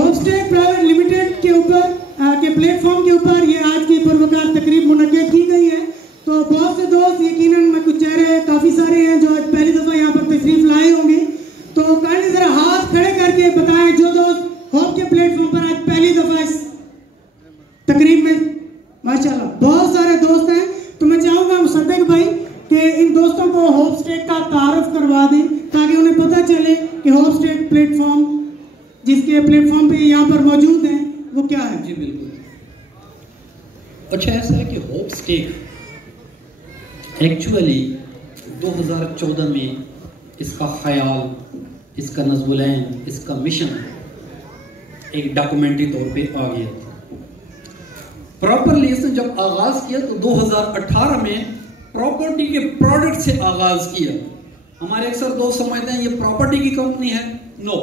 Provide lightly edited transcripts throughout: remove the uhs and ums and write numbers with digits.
होपस्टेक private limited के ऊपर के प्लेटफॉर्म के ऊपर ये आज की पुरवकार तकरीब मुनक्किद की गई है। तो बहुत से दोस्त यकीनन मैं कुछ चेहरे काफ़ी सारे हैं जो आज पहली दफ़ा यहाँ पर तशरीफ लाए होंगे, तो काइंडली ज़रा हाथ खड़े करके बताएं जो दोस्त होप के प्लेटफॉर्म पर आज पहली दफ़ा इस तकरीब में। माशाल्लाह बहुत सारे दोस्त हैं, तो मैं चाहूँगा मुसद्दिक भाई कि इन दोस्तों को होपस्टेक का तारुफ करवा दें ताकि उन्हें पता चले कि होपस्टेक प्लेटफॉर्म जिसके प्लेटफॉर्म पे यहाँ पर मौजूद हैं वो क्या है। जी बिल्कुल। अच्छा ऐसा है कि होपस्टेक एक्चुअली 2014 में इसका ख्याल, इसका नज़्म-उल-ऐन, इसका मिशन एक डॉक्यूमेंट्री तौर पे आ गया था। प्रॉपरली इसने जब आगाज़ किया तो 2018 में प्रॉपर्टी के प्रोडक्ट से आगाज़ किया। हमारे अक्सर दोस्त समझते हैं ये प्रॉपर्टी की कंपनी है। नो,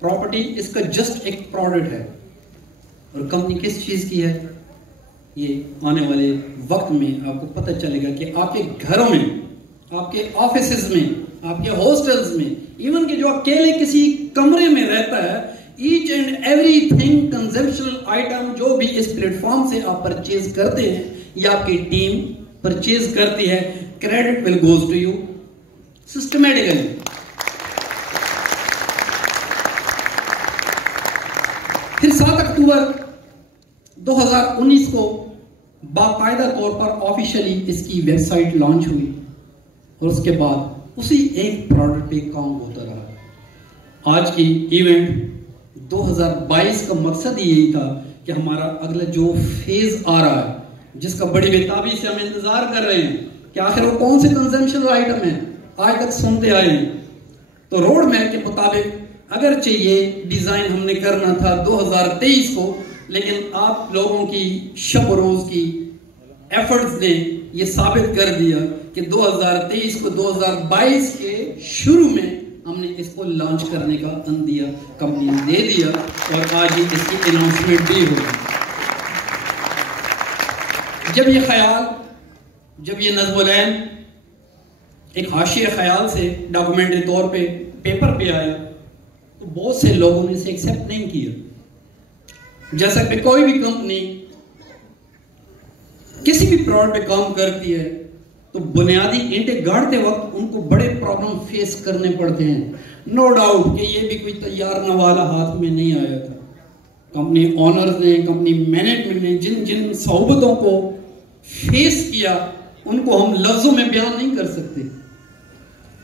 प्रॉपर्टी इसका जस्ट एक प्रोडक्ट है। और कंपनी किस चीज़ की है ये आने वाले वक्त में आपको पता चलेगा कि आपके घरों में, आपके ऑफिसेज में, आपके हॉस्टल्स में, इवन कि जो अकेले किसी कमरे में रहता है, ईच एंड एवरीथिंग कंजम्पशनल आइटम जो भी इस प्लेटफॉर्म से आप परचेज करते हैं या आपकी टीम परचेज करती है, credit will goes to you systematically. फिर 7 अक्टूबर 2019 को बाकायदा तौर पर ऑफिशियली इसकी वेबसाइट लॉन्च हुई और उसके बाद उसी एक प्रोडक्ट पे काम होता रहा। आज की इवेंट 2022 का मकसद यही था कि हमारा अगला जो फेज आ रहा है, जिसका बड़ी बेताबी से हम इंतजार कर रहे हैं कि आखिर वो कौन से कंजम्पशनल आइटम है, आज तक सुनते आए हैं। तो रोड मैप के मुताबिक अगरचे ये डिजाइन हमने करना था 2023 को, लेकिन आप लोगों की शब रोज की एफर्ट्स ने ये साबित कर दिया कि 2023 को 2022 के शुरू में हमने इसको लॉन्च करने का अंदिया कंपनी ने दे दिया और आज ही इसकी अनाउंसमेंट भी होगी। जब ये ख्याल, जब ये नज़्म-उल-ऐन एक हाशिया ख्याल से डॉक्यूमेंट्री तौर पे पेपर पे आया तो बहुत से लोगों ने इसे एक्सेप्ट नहीं किया। जैसा कि कोई भी कंपनी किसी भी प्रोडक्ट पे काम करती है तो बुनियादी ईंटें गाड़ते वक्त उनको बड़े प्रॉब्लम फेस करने पड़ते हैं। नो डाउट कि ये भी कोई तैयार नवाला हाथ में नहीं आया था। कंपनी ओनर्स ने, कंपनी मैनेजमेंट ने जिन जिन सोबतों को फेस किया उनको हम लफ्जों में बयान नहीं कर सकते।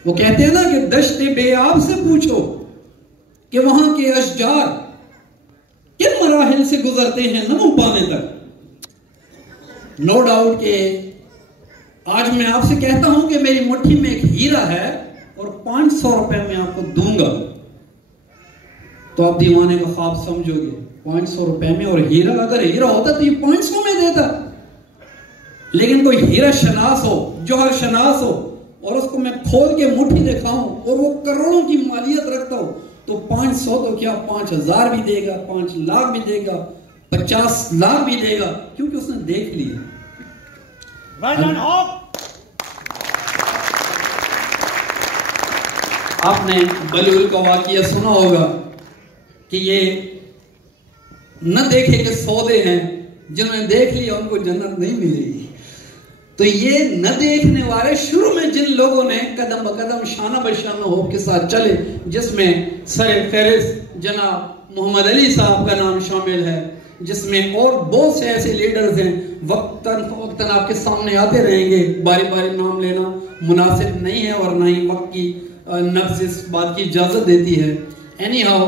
वो कहते हैं ना कि दश्ते बेआब से पूछो कि वहां के अशजार किन मराहिल से गुजरते हैं नमो पाने तक। नो डाउट कि आज मैं आपसे कहता हूं कि मेरी मुट्ठी में एक हीरा है और 500 रुपए में आपको दूंगा तो आप दीवाने का ख्वाब समझोगे। 500 रुपए में, और हीरा, अगर हीरा होता तो ये 500 में देता। लेकिन कोई हीरा शनास हो, जौहर शनास हो और उसको मैं खोल के मुट्ठी दिखाऊं और वो करोड़ों की मालियत रखता हो तो 500 तो क्या 5000 भी देगा, 5 लाख भी देगा, 50 लाख भी देगा, क्योंकि उसने देख लिया। आपने बलूल का वाकया सुना होगा कि ये न देखे के सौदे हैं, जिन्होंने देख लिया उनको जन्नत नहीं मिलेगी। तो ये न देखने वाले शुरू में जिन लोगों ने कदम ब कदम शाना बशाना होप के साथ चले, जिसमें सर फेरिस्त जनाब मोहम्मद अली साहब का नाम शामिल है, जिसमें और बहुत से ऐसे लीडर्स हैं, वक्तन आपके सामने आते रहेंगे। बारी बारी नाम लेना मुनासिब नहीं है और ना ही वक्त की नफ्स इस बात की इजाज़त देती है। एनी हाउ,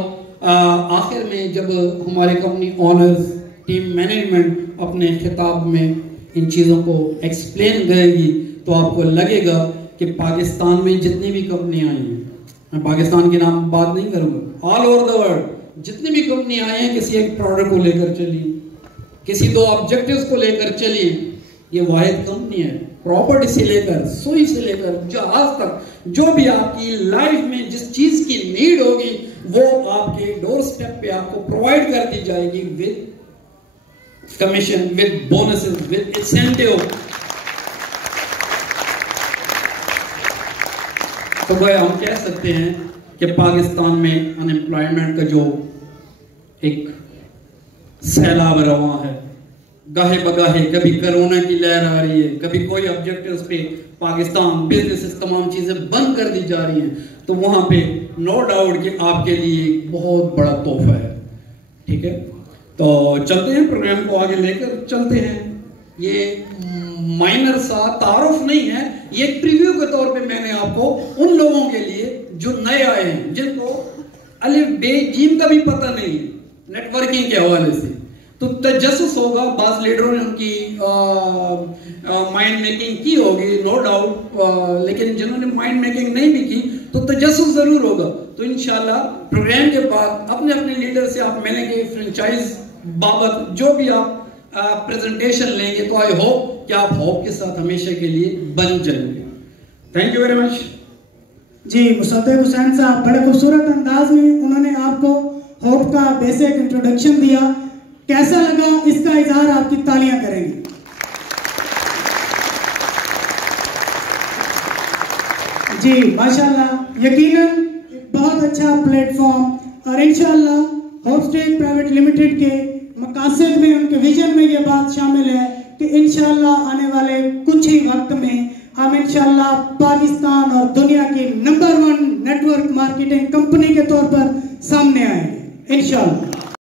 आखिर में जब हमारे कंपनी ओनर्स, टीम मैनेजमेंट अपने खिताब में इन चीज़ों को एक्सप्लेन करेगी तो आपको लगेगा कि पाकिस्तान में जितनी भी कंपनियां आई हैं, मैं पाकिस्तान के नाम बात नहीं करूँगा, ऑल ओवर द वर्ल्ड जितनी भी कंपनी आई हैं, किसी एक प्रोडक्ट को लेकर चलिए, किसी 2 ऑब्जेक्टिव्स को लेकर चलिए, ये वाहिद कंपनी है। प्रॉपर्टी से लेकर, सुई से लेकर, जहाज तक, जो भी आपकी लाइफ में जिस चीज की नीड होगी वो आपके डोर स्टेप पे आपको प्रोवाइड कर दी जाएगी with commission, with bonuses, with incentive. तो भाई हम कह सकते हैं कि पाकिस्तान में अनएम्प्लॉयमेंट का जो ایک سیلاب رواں ہے، گاہے بگاہے کبھی کرونا کی لہر آ رہی ہے، کبھی کوئی آبجیکٹیوز پہ پاکستان بزنس تمام چیزیں بند کر دی جا رہی ہیں، تو وہاں پہ نو ڈاؤٹ کہ آپ کے لیے ایک بہت بڑا تحفہ ہے. ٹھیک ہے، تو چلتے ہیں پروگرام کو آگے لے کر چلتے ہیں. یہ مائنر سا تعارف نہیں ہے، یہ ایک پریویو کے طور پہ میں نے آپ کو ان لوگوں کے لیے جو نئے آئے ہیں، جن کو الف بے جیم کا بھی پتہ نہیں ہے نیٹ ورکنگ کے حوالے سے، تو تجسس ہوگا. بعض لیڈروں نے ان کی مائنڈ میکنگ کی ہوگی نو ڈاؤٹ، لیکن جنہوں نے مائنڈ میکنگ نہیں بھی کی تو تجسس ضرور ہوگا. تو انشاءاللہ پروگرام کے بعد اپنے اپنے لیڈر سے آپ ملیں گے، فرنچائز بابت جو بھی آپ پریزنٹیشن لیں گے، تو آئی ہوپ کہ آپ ہوپ کے ساتھ ہمیشہ کے لیے بن جائیں گے. Thank you very much. جی مصدق حسین صاحب بڑے خوبصورت انداز میں انہوں نے آپ کو ہوپ کا بیسک انٹروڈکشن دیا. کیسا لگا اس کا اظہار آپ کی تالیاں کریں گے. جی ماشاءاللہ، یقیناً بہت اچھا پلیٹ فارم، اور انشاءاللہ ہوپ اسٹیٹ پرائیویٹ لمیٹڈ کے مقاصد میں، ان کے ویژن میں یہ بات شامل ہے کہ انشاءاللہ آنے والے کچھ ہی وقت میں ہم انشاءاللہ پاکستان اور دنیا کی نمبر 1 نیٹ ورک مارکیٹنگ کمپنی کے طور پر سامنے آئیں گے انشاءاللہ.